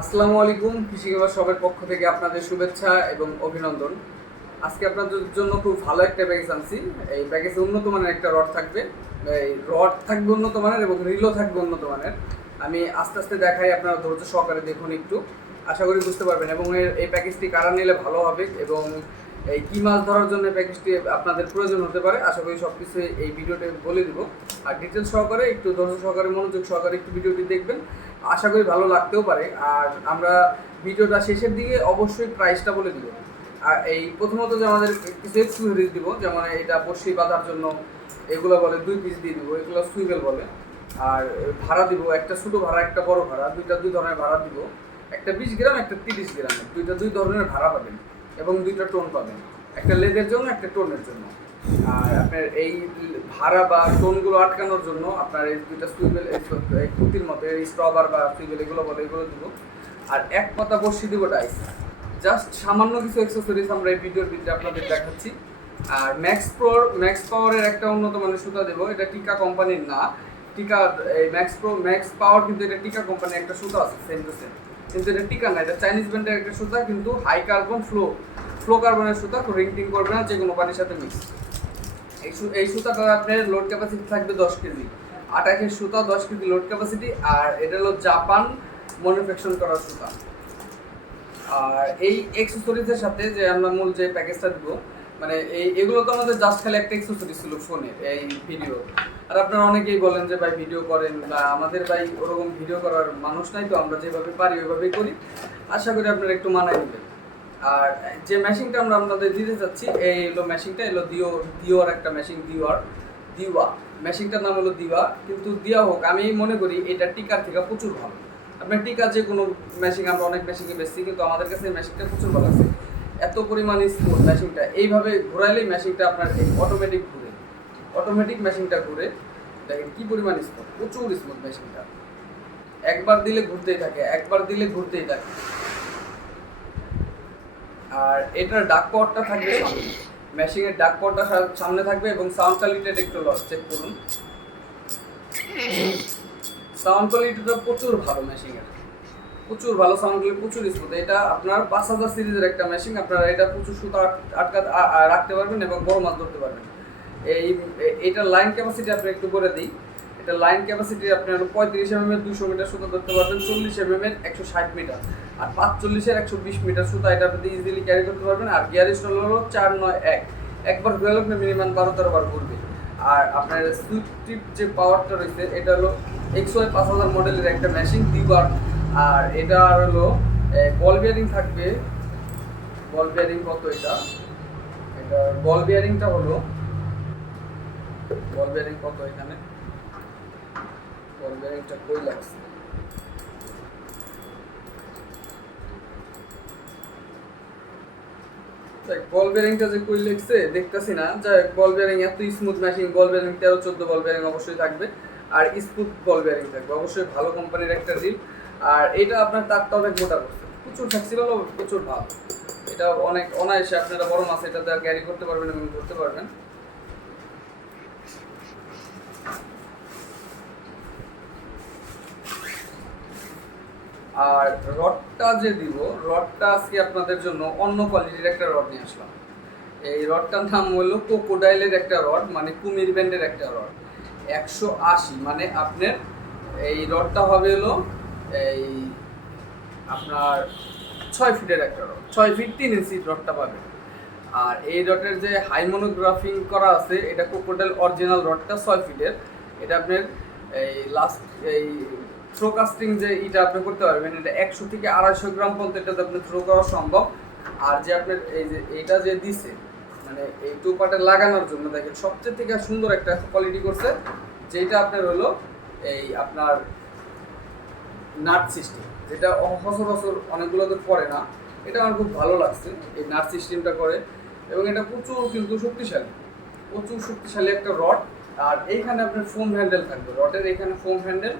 আসসালামু আলাইকুম। কৃষিকাবার সবার পক্ষ থেকে আপনাদের শুভেচ্ছা এবং অভিনন্দন। আজকে আপনাদের জন্য খুব ভালো একটা প্যাকেজ আনছি। এই প্যাকেজে উন্নত মানের একটা রড থাকবে। এই রড থাকবে উন্নত মানের এবং রিলও থাকবে উন্নত মানের। আমি আস্তে আস্তে দেখাই, আপনারা ধৈর্য সহকারে দেখুন একটু। আশা করি বুঝতে পারবেন এবং এই প্যাকেজটি কারা নিলে ভালো হবে এবং এই কী মাছ ধরার জন্য প্যাকেজটি আপনাদের প্রয়োজন হতে পারে, আশা করি সব কিছু এই ভিডিওতে বলে দিব। আর ডিটেলস সহকারে একটু ধৈর্য সহকারে মনোযোগ সহকারে একটু ভিডিওটি দেখবেন, আশা করি ভালো লাগতেও পারে। আর আমরা ভিডিওটা শেষের দিকে অবশ্যই প্রাইসটা বলে দিব। আর এই প্রথমত যে আমাদের কিছু এক্সক্লুসিভ দিব, যেমন এটা বসি বাঁধার জন্য এগুলো বলে 2 পিস দিয়ে দিব, এগুলো সুইবেল বলে। আর ভাড়া দিব, একটা ছোটো ভাড়া একটা বড় ভাড়া, দুই ধরনের ভাড়া দিব। একটা 20 গ্রাম একটা 30 গ্রাম, দুই ধরনের ভাড়া পাবেন এবং 2টা টোন পাবেন, একটা লেদের জন্য একটা টোনের জন্য। আর আপনার এই ভাড়া বা টোনগুলো আটকানোর জন্য আপনার এই 2টা সুইবেল কুতির মতো এই স্ট্রবার বা সুইবেল এগুলো বলে, এগুলো দিব। আর এক পাতা বসিয়ে দিব ডাইস। জাস্ট সামান্য কিছু অ্যাক্সেসরিজ আমরা এই ভিডিওর ভিতরে আপনাদের দেখাচ্ছি। আর ম্যাক্স পাওয়ারের একটা উন্নত মানের সুতা দেবো, এটা টিকা কোম্পানির না। টিকা এই ম্যাক্স পাওয়ার কিন্তু এটা টিকা কোম্পানির একটা সুতা আছে, সেম টু সেম, কিন্তু এটা টিকা না, এটা চাইনিজ ব্র্যান্ডের একটা সুতা, কিন্তু হাই কার্বন ফ্লো কার্বনের সুতা, রিং টিং করবে না যে কোনো পানির সাথে মিক্স। এই সুতাটা আপনার লোড ক্যাপাসিটি থাকবে 10 কেজি। আটাশের সুতা 10 কেজি লোড ক্যাপাসিটি। আর এটা হলো জাপান ম্যানুফ্যাকচার করার সুতা। আর এই এক্সেসরিজের সাথে যে আমরা মূল যে প্যাকেজটা দিব, মানে এগুলো তো আমাদের জাস্ট খালি একটা এক্সেসরিজ ছিল ফোনের এই ভিডিও। আর আপনারা অনেকেই বলেন যে ভাই ভিডিও করেন, বা আমাদের ভাই ওরকম ভিডিও করার মানুষ নাই, তো আমরা যেভাবে পারি ওইভাবেই করি। আশা করি আপনারা একটু মানায় নেবেন। আর যে মেশিনটা আমরা আপনাদের দিতে চাচ্ছি, এই হলো মেশিনটা, এলো দিওয়ার একটা মেশিন, দিওয়া মেশিনটার নাম হলো দিওয়া। কিন্তু দিয়া হোক, আমি মনে করি এটা টিকার থেকে প্রচুর ভালো। আপনার টিকা যে কোনো মেশিন, আমরা অনেক মেশিনকে বেশি, কিন্তু আমাদের কাছে এই মেশিনটা প্রচুর ভালো আছে। এত পরিমাণ স্মুথ মেশিনটা, এইভাবে ঘোরাইলেই মেশিনটা আপনার অটোমেটিক মেশিনটা ঘুরে। দেখেন কি পরিমাণ স্মুথ, প্রচুর স্মুথ মেশিনটা। একবার দিলে ঘুরতেই থাকে। আর এটার ডাক পাওয়ারটা থাকবে সামনে, মেশিনের ডাক পাওয়ারটা সামনে থাকবে। এবং সাউন্ড কোয়ালিটিটা একটু চেক করুন, সাউন্ড কোয়ালিটিটা প্রচুর ভালো মেশিনের, প্রচুর ভালো সাউন্ড কোয়ালিটি, প্রচুর স্মুথ। এটা আপনার 5000 সিরিজের একটা মেশিন, আপনারা এটা প্রচুর সুতা রাখতে পারবেন এবং বড় মাছ ধরতে পারবেন। এইটার লাইন ক্যাপাসিটি আপনি একটু করে দিই। এটা লাইন ক্যাপাসিটি আপনার 35 mm 200 মিটার সুতা ধরতে পারবেন, 40 mm 160 মিটার, আর 45 120 মিটার সুতা এটা আপনি ইজিলি ক্যারি করতে পারবেন। আর গিয়ার স্টল হলো 491, একবার ঘুরে আপনি মিনিমাম 12-13 বার ঘুরবে। আর আপনার সুইপ টিপ যে পাওয়ারটা রয়েছে, এটা হলো XY 5000 মডেলের একটা মেশিন দিবার। আর এটা হলো বল বিয়ারিং থাকবে। বল বিয়ারিং কত এটা বল বিয়ারিংটা হলো, বল বিয়ারিং কত এখানে, বল বিয়ারিংটা কই লাগছে, বল বিয়ারিংটা যে কই লাগছে দেখতেছি না। যাই বল বিয়ারিং এত স্মুথ মেশিন, বল বিয়ারিং 13-14 বল বিয়ারিং অবশ্যই থাকবে। আর স্মুথ বল বিয়ারিং থাকবে অবশ্যই, ভালো কোম্পানির একটা রিল। আর এটা আপনার তারটা অনেক মোটা করছে, প্রচুর ফ্লেক্সিবল, প্রচুর ভালো। এটা অনেক অনায়াসে আপনারা বড় মাছ এটা দিয়ে ক্যারি করতে পারবেন এবং ধরতে পারবেন। আর রডটা যে দিব, রডটা আজকে আপনাদের জন্য অন্য কোয়ালিটির একটা রড নিয়ে আসলাম। এই রডটার নাম হলো ক্রোকোডাইলের একটা রড, মানে কুমির ব্যান্ডের একটা রড। 180, মানে আপনার এই রডটা হবে হলো এই আপনার 6 ফিটের একটা রড, 6 ফিট 3 ইঞ্চি রডটা পাবেন। আর এই রডের যে হাইমোনোগ্রাফিং করা আছে, এটা ক্রোকোডাইল অরিজিনাল রডটা 6 ফিটের। এটা আপনার এই লাস্ট এই থ্রো কাস্টিং যে এটা আপনি করতে পারবেন, এটা 100 থেকে 250 গ্রাম পর্যন্ত এটাতে আপনি থ্রো করা সম্ভব। আর যে আপনার এই যে এটা যে দিছে, মানে এই টু পার্টে লাগানোর জন্য দেখেন সবচেয়ে থেকে সুন্দর একটা কোয়ালিটি করছে, যেটা আপনার হলো এই আপনার নাট সিস্টেম, যেটা সচরাচর অনেকগুলোতে পড়ে না। এটা আমার খুব ভালো লাগছে, এই নাট সিস্টেমটা করে। এবং এটা কিন্তু প্রচুর শক্তিশালী একটা রড। আর এইখানে আপনার ফোম হ্যান্ডেল থাকবে, রডের এখানে ফোম হ্যান্ডেল।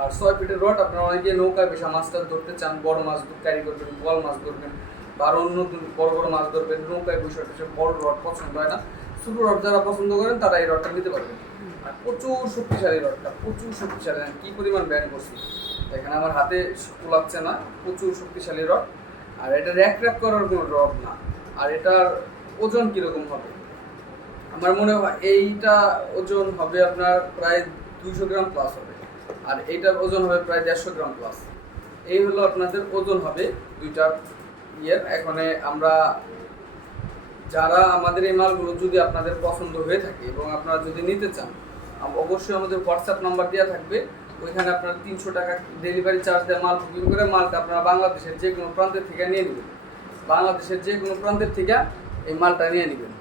আর 6 ফিটের রড, আপনারা অনেকে নৌকায় বেশা মাছ টাছ ধরতে চান, বড় মাছ ক্যারি করবেন, বল মাছ ধরবেন, বা আর অন্য বড় বড় মাছ ধরবেন, নৌকায় বসে বড় রড পছন্দ হয় না, ছোটো রড যারা পছন্দ করেন তারা এই রডটা নিতে পারবেন। আর প্রচুর শক্তিশালী রডটা, প্রচুর শক্তিশালী, কি পরিমাণ ব্যান্ড করছি। এখানে আমার হাতে কুলাচ্ছে না, প্রচুর শক্তিশালী রড। আর এটা র্যাক করার কোনো রড না। আর এটার ওজন কীরকম হবে আমার মনে হয় এইটা ওজন হবে আপনার প্রায় 200 গ্রাম প্লাস হবে, আর এইটার ওজন হবে প্রায় 150 গ্রাম প্লাস। এই হলো আপনাদের ওজন হবে দুইটার ইয়ের। এখানে আমরা যারা আমাদের এই মালগুলো যদি আপনাদের পছন্দ হয়ে থাকে এবং আপনারা যদি নিতে চান, অবশ্যই আমাদের হোয়াটসঅ্যাপ নাম্বার দেওয়া থাকবে। ওইখানে আপনারা 300 টাকা ডেলিভারি চার্জ দিয়ে মাল বুকিং করে মালটা আপনারা বাংলাদেশের যে কোনো প্রান্তের থেকে নিয়ে নেবেন। বাংলাদেশের যে কোনো প্রান্তের থেকে এই মালটা নিয়ে নেবেন।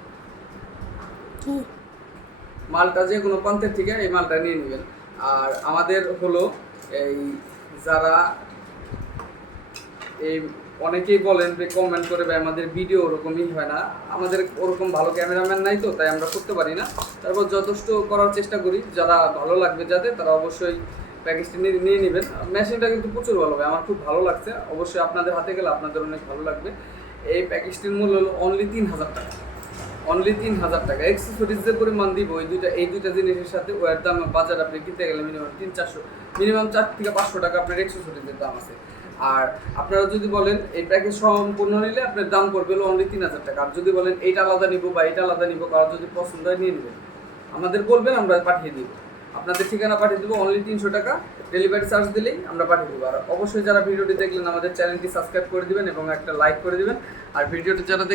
মালটা যে কোনো প্রান্তের থেকে এই মালটা নিয়ে নেবেন। আর আমাদের হলো এই যারা এই অনেকেই বলেন যে কমেন্ট করে ভাই আমাদের ভিডিও ওরকমই হয় না, আমাদের ওরকম ভালো ক্যামেরাম্যান নাই তো, তাই আমরা করতে পারি না। তারপর যথেষ্ট করার চেষ্টা করি, যারা ভালো লাগবে যাতে তারা অবশ্যই প্যাকেজটি নিয়ে নেবেন। মেশিনটা কিন্তু প্রচুর ভালো হবে, আমার খুব ভালো লাগছে। অবশ্যই আপনাদের হাতে গেলে আপনাদের অনেক ভালো লাগবে। এই প্যাকেজটির মূল্য হলো অনলি 3000 টাকা, অনলি 3000 টাকা। এক্সেসরিজ যে পরিমাণ দিব এই দুইটা জিনিসের সাথে ওর দাম বাজার আপনি কিনতে গেলে মিনিমাম 300-400, মিনিমাম 4 থেকে 500 টাকা আপনার এক্সেসরিজের দাম আছে। আর আপনারা যদি বলেন এই প্যাকেজ সম্পূর্ণ নিলে আপনার দাম পড়বে হলো অনলি 3000 টাকা। আর যদি বলেন এইটা আলাদা নিব বা এটা আলাদা নিব, কারো যদি পছন্দ হয় নিয়ে নেবেন, আমাদের বলবেন আমরা পাঠিয়ে দিব। আপনাদের ঠিকানা পাঠিয়ে দেবো, অনলি 300 টাকা ডেলিভারি চার্জ দিলেই আমরা পাঠিয়ে দেবো। আর অবশ্যই যারা ভিডিওটি দেখলেন আমাদের চ্যানেলটি সাবস্ক্রাইব করে দিবেন এবং একটা লাইক করে দিবেন। আর ভিডিওটি যারা